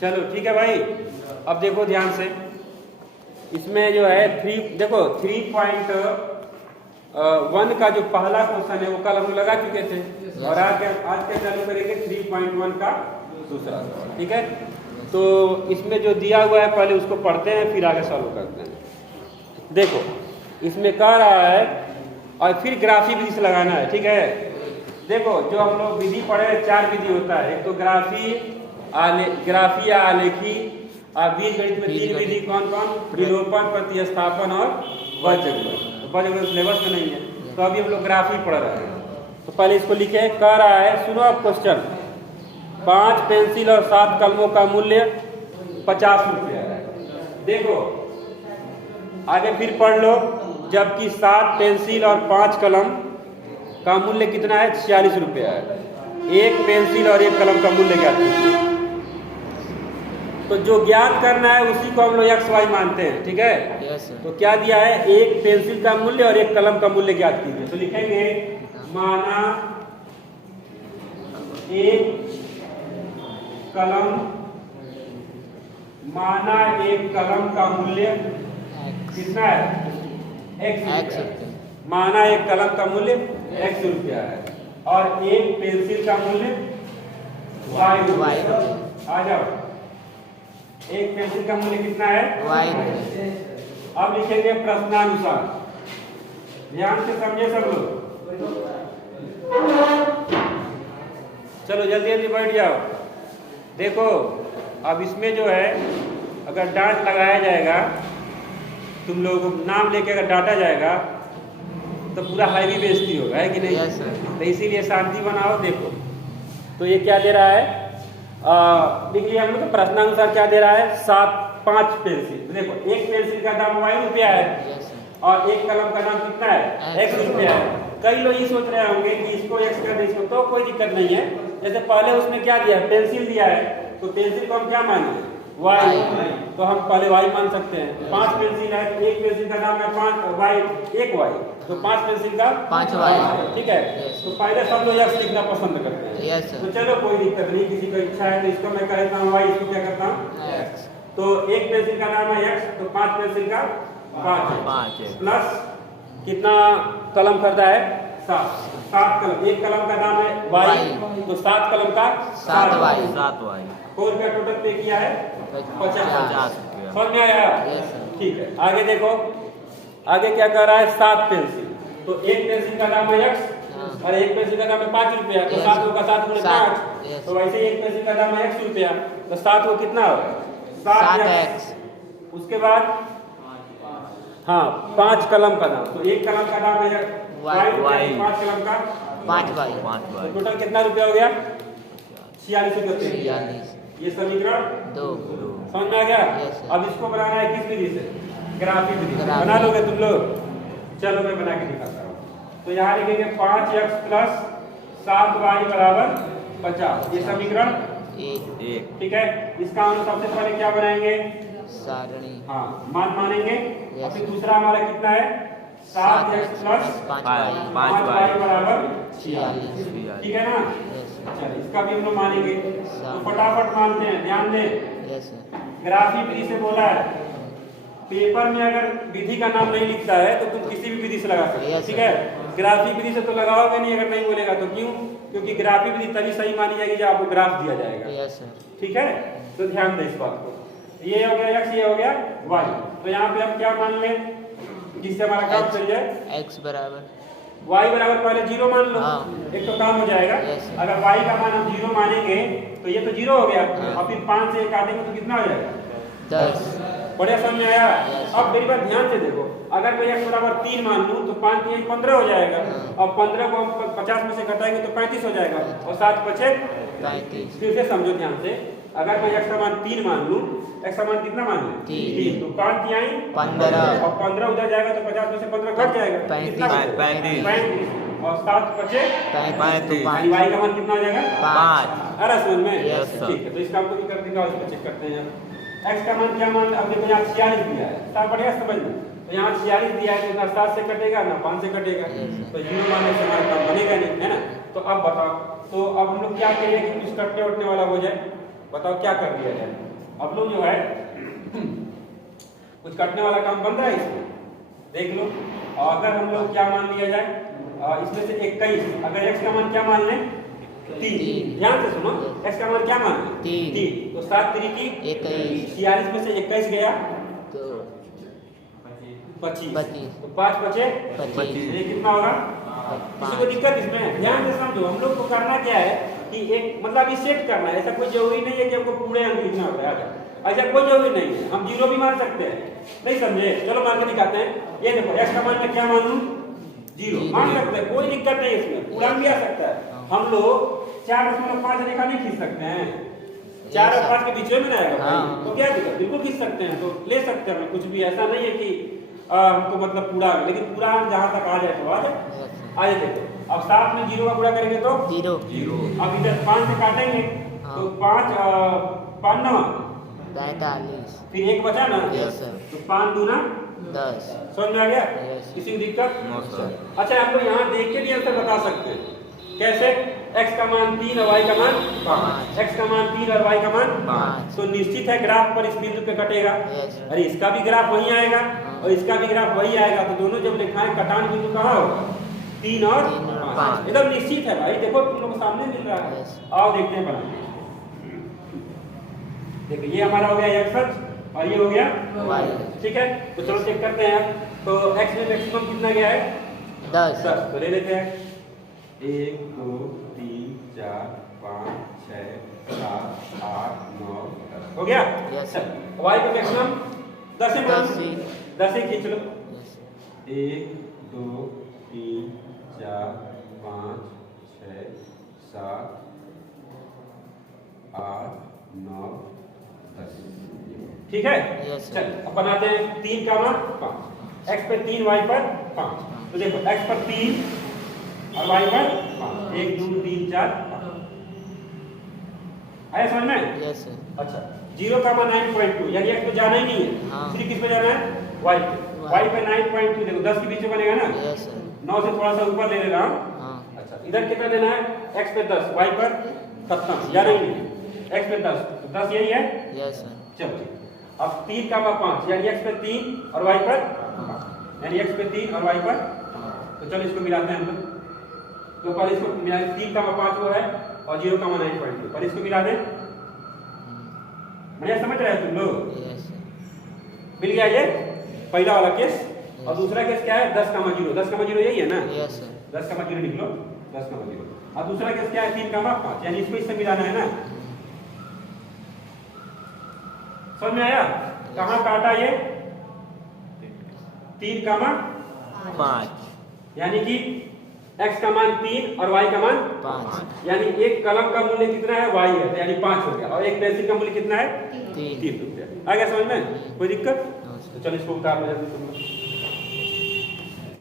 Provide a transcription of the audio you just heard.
चलो ठीक है भाई। अब देखो ध्यान से, इसमें जो है देखो 3.1 का जो पहला क्वेश्चन है वो कल हम लोग लगा चुके थे और आज क्या चालू करेंगे 3.1 का दूसरा। ठीक है, तो इसमें जो दिया हुआ है पहले उसको पढ़ते हैं फिर आगे सॉल्व करते हैं। देखो इसमें कह रहा है और फिर ग्राफी विधि से लगाना है। ठीक है, देखो जो हम लोग विधि पढ़े 4 विधि होता है, एक तो ग्राफी या आलेखी, बीजगणित में 3 विधि कौन कौन, विलोपन, प्रतिस्थापन और बजगणित। तो बजगणित सिलेबस में नहीं है तो अभी हम लोग ग्राफी पढ़ रहे हैं। तो पहले इसको लिखे, कह रहा है सुनो अब क्वेश्चन, 5 पेंसिल और 7 कलमों का मूल्य 50 रुपया है। देखो आगे फिर पढ़ लो, जबकि 7 पेंसिल और 5 कलम का मूल्य कितना है 46 रुपया है। एक पेंसिल और एक कलम का मूल्य क्या है? तो जो ज्ञात करना है उसी को हम लोग एक्स वाई मानते हैं। ठीक है, तो क्या दिया है, एक पेंसिल का मूल्य और एक कलम का मूल्य ज्ञात कीजिए। तो लिखेंगे माना एक कलम का मूल्य कितना है, x। माना एक कलम का मूल्य x रुपया है और एक पेंसिल का मूल्य y रुपया। आ जाओ, एक पेंसिल का मूल्य कितना है y। अब लिखेंगे प्रश्नानुसार, ध्यान से समझे सब लोग। चलो जल्दी जल्दी बैठ जाओ। देखो अब इसमें जो है अगर डांट लगाया जाएगा, तुम लोगों को नाम लेके अगर डांटा जाएगा तो पूरा हैवी बेइज्जती होगा, है कि नहीं? तो इसीलिए शांति बनाओ। देखो तो ये क्या दे रहा है, देखिए हम लोग तो प्रश्नानुसार क्या दे रहा है, 5 पेंसिल। देखो एक पेंसिल का दाम y रुपया है और एक कलम का दाम कितना है x रुपया है। कई लोग ये सोच रहे होंगे कि इसको x कर दे, इसको, तो कोई दिक्कत नहीं है। जैसे पहले उसमें क्या दिया है, पेंसिल दिया है, तो पेंसिल को हम क्या मानेंगे y, तो हम पहले y मान सकते हैं। 5 पेंसिल है, एक पेंसिल का दाम है 5 y, एक y, तो 5 पेंसिल का 5 y। ठीक है, तो पहले सब लोग x लिखना पसंद करते हैं। तो चलो कोई दिक्कत नहीं, किसी को इच्छा है तो इसको मैं कह देता हूँ y, इसको क्या करता हूँ x। तो एक पेंसिल का दाम है x, तो 5 पेंसिल का 5 प्लस कितना कलम करता है 7 कलम, एक कलम का दाम है y, तो 7 कलम का 7y। 4 रुपया टोटल पे किया है 50। समझ में आया? ठीक है, आगे देखो, आगे क्या कर रहा है, 7 पेंसिल, तो एक पेंसिल का दाम है x और एक पेंसिल का दाम है 5 रुपया, तो 7 का 7 गुणे 5, तो वैसे एक पेंसिल का दाम है x रुपया, तो 7 को कितना हो 7x। उसके बाद हाँ 5 कलम का दाम, तो एक कलम का दाम है y, 5 कलम का 5y, तो टोटल कितना रुपया हो गया 46 रुपया। ये समीकरण 2 समझ में आ गया? अब इसको बनाना है किस विधि से, ग्राफी विधि। बना लोगे तुम लोग? चलो मैं बना के दिखाता हूँ। तो यहाँ लिखेंगे 5x प्लस 7y बराबर 50, ये समीकरण 1। ठीक है, इसका हम सबसे पहले क्या बनाएंगे, सारणी। हाँ मान मानेंगे। और फिर दूसरा हमारा कितना है 7x प्लस 5y बराबर 46। ठीक है ना? चलिए इसका भी हम लोग मानेंगे, तो फटाफट मानते हैं। ध्यान दें, ग्राफी विधि से बोला है, पेपर में अगर विधि का नाम नहीं लिखता है तो तुम किसी भी विधि से लगा सकते हो। ठीक है, ग्राफी विधि से तो लगाओगे नहीं अगर नहीं बोलेगा तो। क्यों? क्योंकि ग्राफी विधि तभी सही मानी जाएगी जब आपको ग्राफ दिया जाएगा। ठीक है, तो ध्यान दें इस बात को। ये हो गया x, ये हो गया y। तो यहाँ पे हम क्या मान लें जिससे हमारा काम चल जाए, x बराबर y बराबर पहले 0 मान लो। एक तो काम हो जाएगा। अगर y का मान हम 0 मानेंगे तो ये तो 0 हो गया, और फिर 5 से काटेंगे तो कितना हो जाएगा 10। बढ़िया समझ में आया? अब मेरी बात ध्यान से देखो, अगर मैं x बराबर 3 मान लूँ तो 5 3 15 हो जाएगा, और 15 को हम 50 में से घटाएंगे तो 35 हो जाएगा, और 7 बचे 35। फिर से समझो ध्यान से, अगर मैं x का मान 3 मान लूँ, x का मान कितना मान लूँ 3, तो 5 3 15, और 15 उधर जाएगा तो 50 में से 15 घट जाएगा, कितना 35, और 7 बचे 35, y का मान कितना हो जाएगा 5। अरे समझ में? ठीक है, तो इस काम को भी कर देंगे और इसको चेक करते हैं। x का मान क्या मान, अब देखो यहाँ 46 दिया है, सब बढ़िया समझ लो। तो यहाँ 46 दिया है, तो ना 7 से कटेगा ना 5 से कटेगा, तो 0 मानने से हमारा काम बनेगा नहीं, है ना? तो अब बताओ, तो अब हम लोग क्या करें कि कुछ कटने उठने वाला हो जाए, बताओ क्या कर दिया जाए। अब लोग जो है कुछ काटने वाला काम बन रहा है इसमें, देख लो। और अगर हम लोग क्या मान लिया जाए, इसमें से 21, अगर x का मान क्या मान लें 3, ध्यान से सुनो, x का मान क्या मान लें 3, तो 7 3 की 46 में से 21 गया तो 25, 25, तो 5 बचे 25, ये कितना होगा? किसी को दिक्कत इसमें? ध्यान से समझो, हम लोग को करना क्या है कि एक मतलब ये सेट करना है। ऐसा कोई जरूरी नहीं है कि हमको पूरे अंक लिखना होता है, ऐसा कोई जरूरी नहीं है, हम 0 भी मान सकते हैं, नहीं समझे? चलो मान के दिखाते हैं। ये देखो x का मान मैं क्या मान लूं 0 मान सकते हैं, कोई दिक्कत नहीं इसमें, पूरा भी आ सकता है। हम लोग 4.5 रेखा नहीं खींच सकते हैं, 4 और 5 के बीच में ना आएगा भाई, तो क्या दिक्कत, बिल्कुल खींच सकते हैं, तो ले सकते हैं, कुछ भी ऐसा नहीं है कि हमको मतलब पूरा, लेकिन पूरा जहां तक आ जाए तो आ जाए। आइए देखो, अब 7 में 0 का गुणा करेंगे तो 0, अब इधर 5 से काटेंगे तो 5 5 9 45, फिर 1 बचा ना, यस सर, तो 5 दूना 10, समझ में आ गया? यस किसी को दिक्कत? No sir. अच्छा, आप लोग यहाँ देख के भी आंसर बता सकते हैं। कैसे? x का मान 3 और y का मान 5, x का मान 3 और y का मान 5, तो निश्चित है ग्राफ पर इस बिंदु पे कटेगा। यस अरे इसका भी ग्राफ वही आएगा और इसका भी ग्राफ वही आएगा, तो दोनों जब लिखाएं कटान बिंदु कहाँ होगा? 3 और 5, एकदम निश्चित है भाई। देखो तुम लोग को सामने मिल रहा है, आओ देखते हैं बना। देखो ये हमारा हो गया x अक्ष और ये हो गया y, ठीक है। तो चलो चेक करते हैं। तो x में मैक्सिमम कितना गया है? 10, 10, तो ले लेते हैं 1 2 3 4 5 6 7 8 9 10 हो गया। यस चल y पे मैक्सिमम 10 है, 10 ही खींच लो। 1 2 3 4 5 6 7 8 9 10, ठीक है। Yes, sir. चल अब बनाते हैं 3 का मान 5, x पे 3 y पर 5, तो देखो x पर 3 और y पर 5, 1 2 3 4 5 आया समझ में? यस सर, अच्छा 0 का मान 9.2, यानी x पे जाना ही नहीं है, हाँ। सिर्फ किस पे जाना है? y पे। y पे 9.2, देखो 10 के बीच में बनेगा ना, यस सर, 9 से थोड़ा सा ऊपर ले लेना। हाँ, अच्छा इधर कितना देना है? x पे 10, y पर 17, जाना ही नहीं है, x पे 10, तो 10 यही है। यस सर, चलो ठीक। अब 3 का मान 5, यानी x पे 3 और y पर 5, यानी x पे 3 और y पर 5, तो चलो इसको मिलाते हैं हम लोग। तो पर इसको मिला 3 का मान 5 वो है और 0 का मान 9.2, पर इसको मिला दें। बढ़िया समझ रहे हैं तुम लोग? यस सर, मिल गया ये पहला वाला केस। और दूसरा केस क्या है? 10 का मान 0, 10 का मान 0 यही है ना, यस सर, 10 का मान 0 लिख लो, 10 का मान 0। और दूसरा केस क्या है? 3 का मान 5, यानी इसको इससे मिलाना है ना। समझ में आया? कहाँ काटा ये? 3 का मान 5, यानी कि x का मान 3 और y का मान 5, यानी एक कलम का मूल्य कितना है? y है, तो यानी 5 हो गया, और एक पेंसिल का मूल्य कितना है? 3, 3 रुपया। आ गया समझ में? कोई दिक्कत? No sir. तो चलो इसको उतार लो जल्दी तुम लोग।